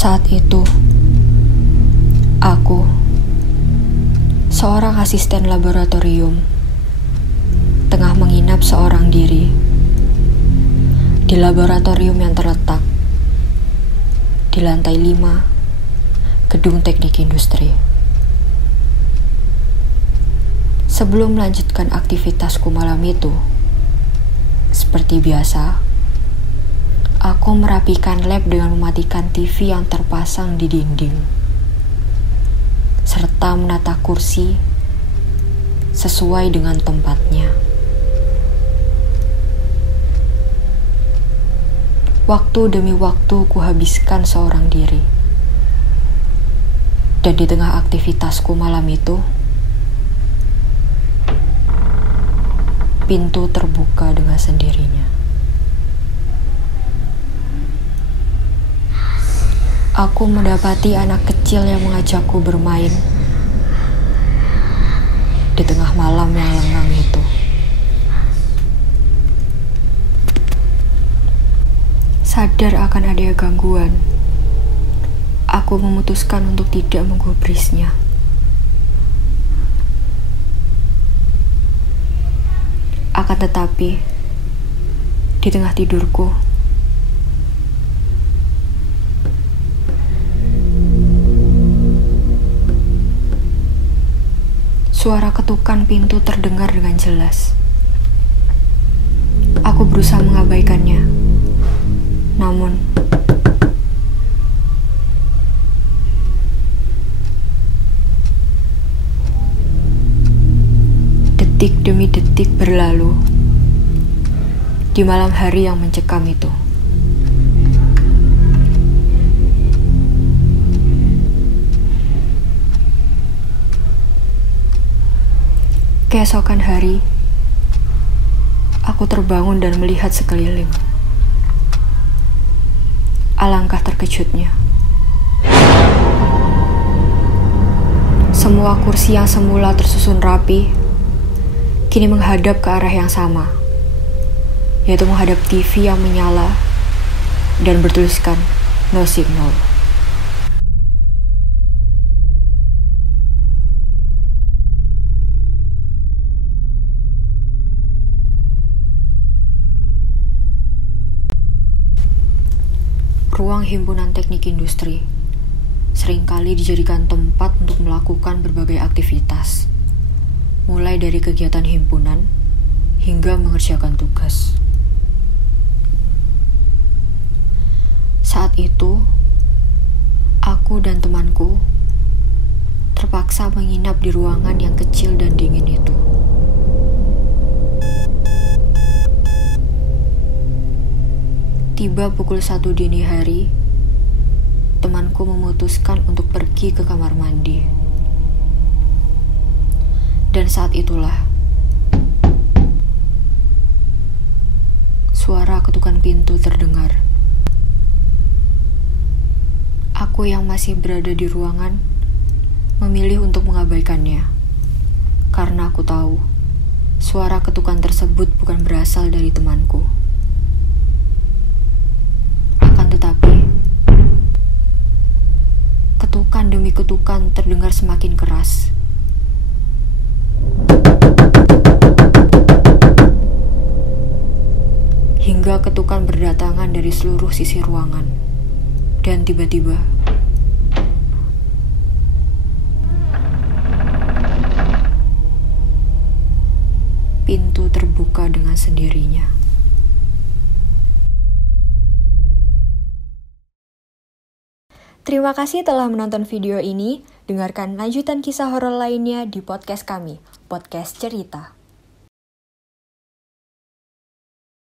Saat itu, aku, seorang asisten laboratorium, tengah menginap seorang diri di laboratorium yang terletak di lantai 5 Gedung Teknik Industri. Sebelum melanjutkan aktivitasku malam itu, seperti biasa, aku merapikan lab dengan mematikan TV yang terpasang di dinding, serta menata kursi sesuai dengan tempatnya. Waktu demi waktu kuhabiskan seorang diri. Dan di tengah aktivitasku malam itu, pintu terbuka dengan sendirinya. Aku mendapati anak kecil yang mengajakku bermain di tengah malam yang lengang itu. Sadar akan adanya gangguan, aku memutuskan untuk tidak menggubrisnya. Akan tetapi, di tengah tidurku, suara ketukan pintu terdengar dengan jelas. Aku berusaha mengabaikannya, namun detik demi detik berlalu di malam hari yang mencekam itu. Keesokan hari, aku terbangun dan melihat sekeliling. Alangkah terkejutnya. Semua kursi yang semula tersusun rapi, kini menghadap ke arah yang sama, yaitu menghadap TV yang menyala dan bertuliskan no signal. Ruang himpunan teknik industri seringkali dijadikan tempat untuk melakukan berbagai aktivitas, mulai dari kegiatan himpunan hingga mengerjakan tugas. Saat itu, aku dan temanku terpaksa menginap di ruangan yang kecil dan dingin itu. Tiba pukul 1 dini hari, temanku memutuskan untuk pergi ke kamar mandi. Dan saat itulah, suara ketukan pintu terdengar. Aku yang masih berada di ruangan memilih untuk mengabaikannya, karena aku tahu suara ketukan tersebut bukan berasal dari temanku. Tetapi, ketukan demi ketukan terdengar semakin keras. Hingga ketukan berdatangan dari seluruh sisi ruangan. Dan tiba-tiba, pintu terbuka dengan sendirinya. Terima kasih telah menonton video ini. Dengarkan lanjutan kisah horor lainnya di podcast kami, Podcast Cerita.